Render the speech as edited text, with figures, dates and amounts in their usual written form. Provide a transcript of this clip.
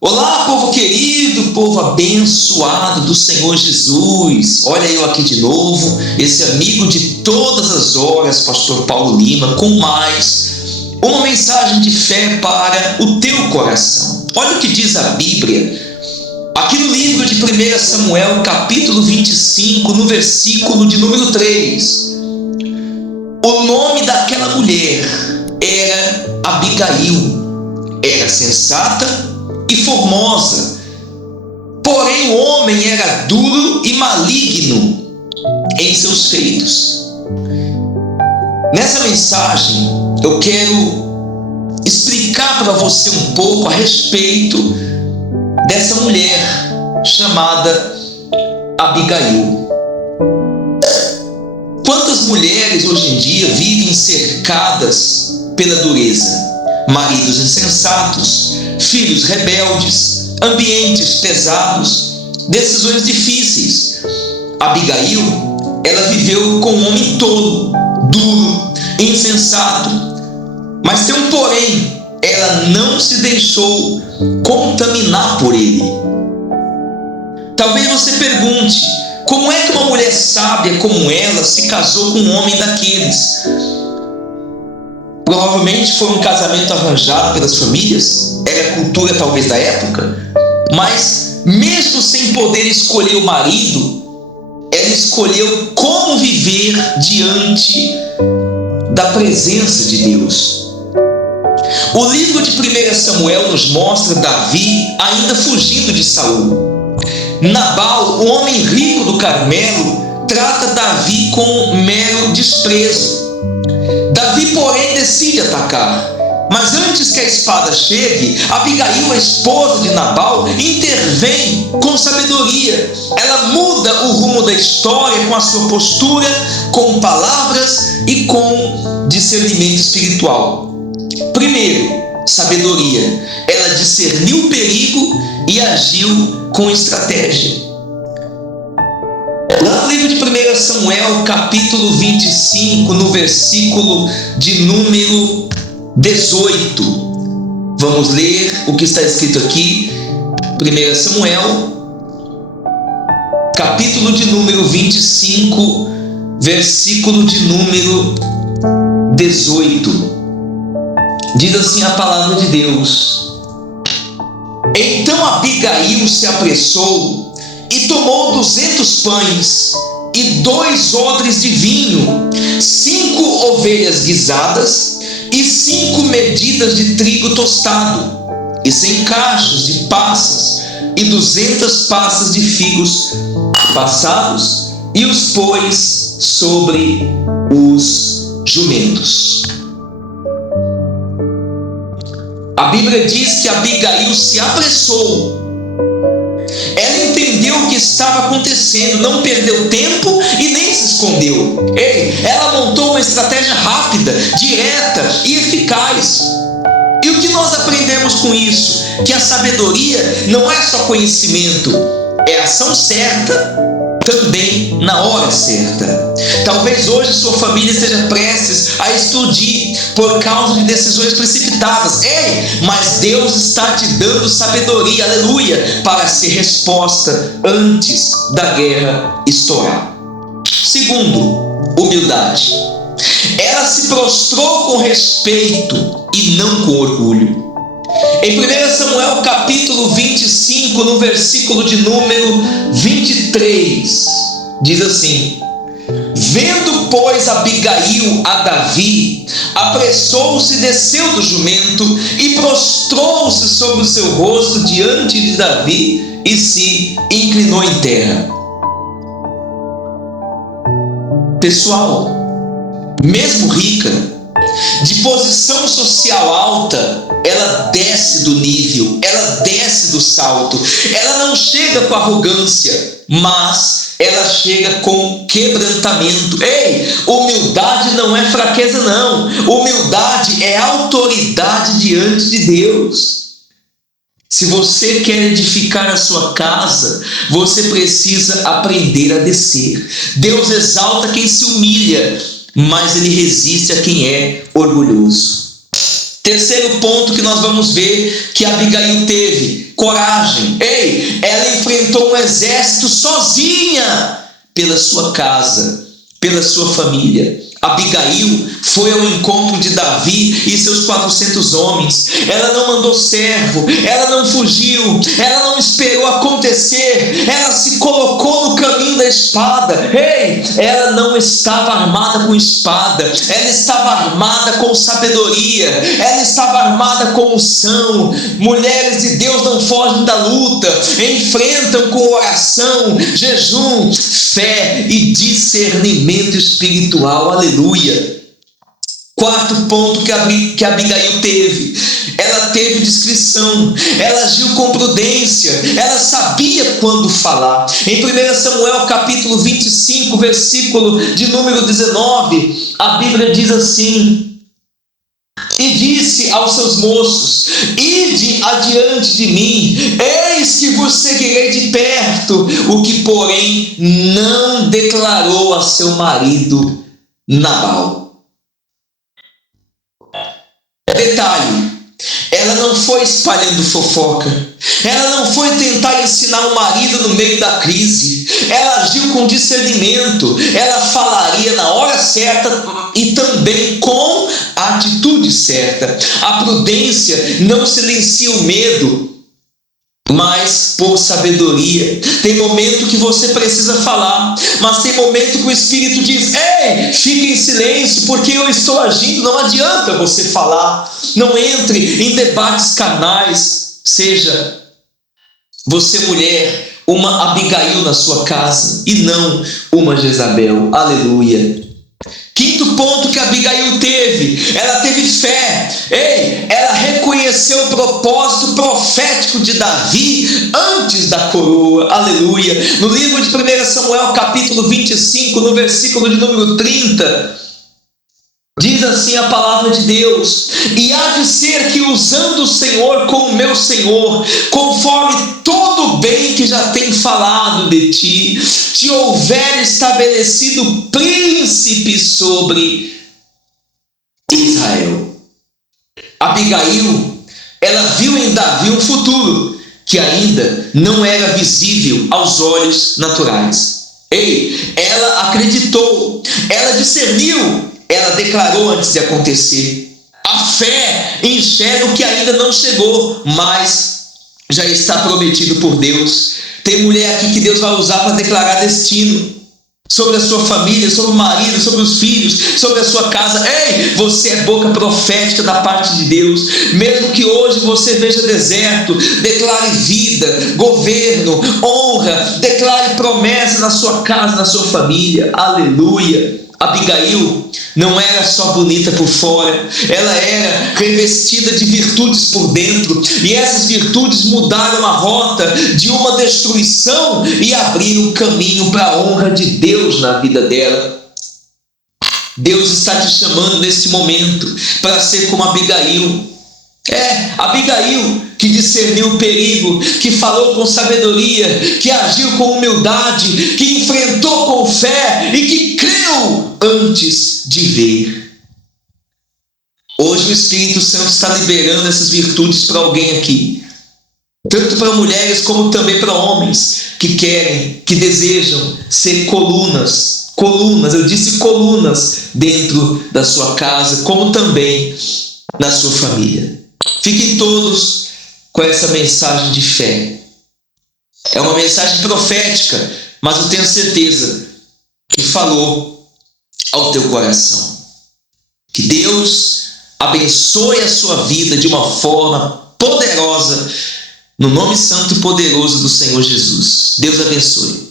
Olá, povo querido, povo abençoado do Senhor Jesus. Olha eu aqui de novo, esse amigo de todas as horas, pastor Paulo Lima, com mais uma mensagem de fé para o teu coração. Olha o que diz a Bíblia, aqui no livro de 1 Samuel, capítulo 25, no versículo de número 3. O nome daquela mulher era Abigail, era sensata e formosa, porém o homem era duro e maligno em seus feitos. Nessa mensagem eu quero explicar para você um pouco a respeito dessa mulher chamada Abigail. Quantas mulheres hoje em dia vivem cercadas pela dureza? Maridos insensatos, filhos rebeldes, ambientes pesados, decisões difíceis. Abigail, ela viveu com um homem tolo, duro, insensato, mas tem um porém, ela não se deixou contaminar por ele. Talvez você pergunte, como é que uma mulher sábia como ela se casou com um homem daqueles? Provavelmente foi um casamento arranjado pelas famílias, era a cultura talvez da época, mas mesmo sem poder escolher o marido, ela escolheu como viver diante da presença de Deus. O livro de 1 Samuel nos mostra Davi ainda fugindo de Saul. Nabal, o homem rico do Carmelo, trata Davi com mero desprezo. Davi, porém, decide atacar. Mas antes que a espada chegue, Abigail, a esposa de Nabal, intervém com sabedoria. Ela muda o rumo da história com a sua postura, com palavras e com discernimento espiritual. Primeiro, sabedoria. Ela discerniu o perigo e agiu com estratégia. Lá no livro de 1 Samuel, capítulo 25, no versículo de número 18. Vamos ler o que está escrito aqui. 1 Samuel, capítulo de número 25, versículo de número 18. Diz assim a palavra de Deus: Então Abigail se apressou e tomou 200 pães e 2 odres de vinho, 5 ovelhas guisadas e 5 medidas de trigo tostado, e 100 cachos de passas e 200 passas de figos passados, e os pôs sobre os jumentos. A Bíblia diz que Abigail se apressou. Ela entendeu o que estava acontecendo, não perdeu tempo e nem se escondeu. Ela montou uma estratégia rápida, direta e eficaz. E o que nós aprendemos com isso? Que a sabedoria não é só conhecimento, é ação certa, também na hora certa. Talvez hoje sua família esteja prestes a explodir por causa de decisões precipitadas. Mas Deus está te dando sabedoria, aleluia, para ser resposta antes da guerra estourar. Segundo, humildade. Ela se prostrou com respeito e não com orgulho. Em 1 Samuel capítulo 25, no versículo de número 23, diz assim: Vendo, pois, Abigail a Davi, apressou-se e desceu do jumento e prostrou-se sobre o seu rosto diante de Davi e se inclinou em terra. Pessoal, mesmo rica, de posição social alta, ela desce do nível, ela desce do salto. Ela não chega com arrogância, mas ela chega com quebrantamento. Humildade não é fraqueza não. Humildade é autoridade diante de Deus. Se você quer edificar a sua casa, você precisa aprender a descer. Deus exalta quem se humilha, mas ele resiste a quem é orgulhoso. Terceiro ponto que nós vamos ver que Abigail teve: coragem. Ela enfrentou um exército sozinha pela sua casa, pela sua família. Abigail foi ao encontro de Davi e seus 400 homens. Ela não mandou servo, ela não fugiu, ela não esperou acontecer, ela se colocou no caminho da espada. Ela não estava armada com espada, ela estava armada com sabedoria, ela estava armada com unção. Mulheres de Deus não fogem da luta, enfrentam com oração, jejum, fé e discernimento espiritual. Aleluia. Quarto ponto que Abigail teve: ela teve discrição, ela agiu com prudência, ela sabia quando falar. Em 1 Samuel capítulo 25, versículo de número 19, a Bíblia diz assim: e disse aos seus moços: ide adiante de mim, eis que vos seguirei de perto. O que, porém, não declarou a seu marido Nabal. Detalhe: ela não foi espalhando fofoca, ela não foi tentar ensinar o marido no meio da crise, ela agiu com discernimento, ela falaria na hora certa e também com a atitude certa. A prudência não silencia o medo, mas por sabedoria. Tem momento que você precisa falar, mas tem momento que o Espírito diz: fique em silêncio, porque eu estou agindo. Não adianta você falar. Não entre em debates carnais. Seja você, mulher, uma Abigail na sua casa e não uma Jezabel. Aleluia. Quinto ponto que Abigail teve: ela teve fé. Ela reconheceu o propósito profético de Davi antes da coroa. Aleluia. No livro de 1 Samuel capítulo 25, no versículo de número 30, diz assim a palavra de Deus: e há de ser que, usando o Senhor com o meu Senhor, conforme todo o bem que já tem falado de ti, te houver estabelecido príncipe sobre Israel. Abigail, ela viu em Davi um futuro que ainda não era visível aos olhos naturais. Ela acreditou, ela discerniu, ela declarou antes de acontecer. A fé enxerga o que ainda não chegou, mas já está prometido por Deus. Tem mulher aqui que Deus vai usar para declarar destino sobre a sua família, sobre o marido, sobre os filhos, sobre a sua casa. Você é boca profética da parte de Deus. Mesmo que hoje você veja deserto, declare vida, governo, honra, declare promessa na sua casa, na sua família. Aleluia. Abigail não era só bonita por fora, ela era revestida de virtudes por dentro, e essas virtudes mudaram a rota de uma destruição e abriram caminho para a honra de Deus na vida dela. Deus está te chamando nesse momento para ser como Abigail. Abigail, que discerniu o perigo, que falou com sabedoria, que agiu com humildade, que enfrentou com fé e que creu antes de ver. Hoje o Espírito Santo está liberando essas virtudes para alguém aqui, tanto para mulheres como também para homens que querem, que desejam ser colunas, eu disse colunas, dentro da sua casa, como também na sua família. Fiquem todos com essa mensagem de fé. É uma mensagem profética, mas eu tenho certeza que falou ao teu coração. Que Deus abençoe a sua vida de uma forma poderosa, no nome santo e poderoso do Senhor Jesus. Deus abençoe.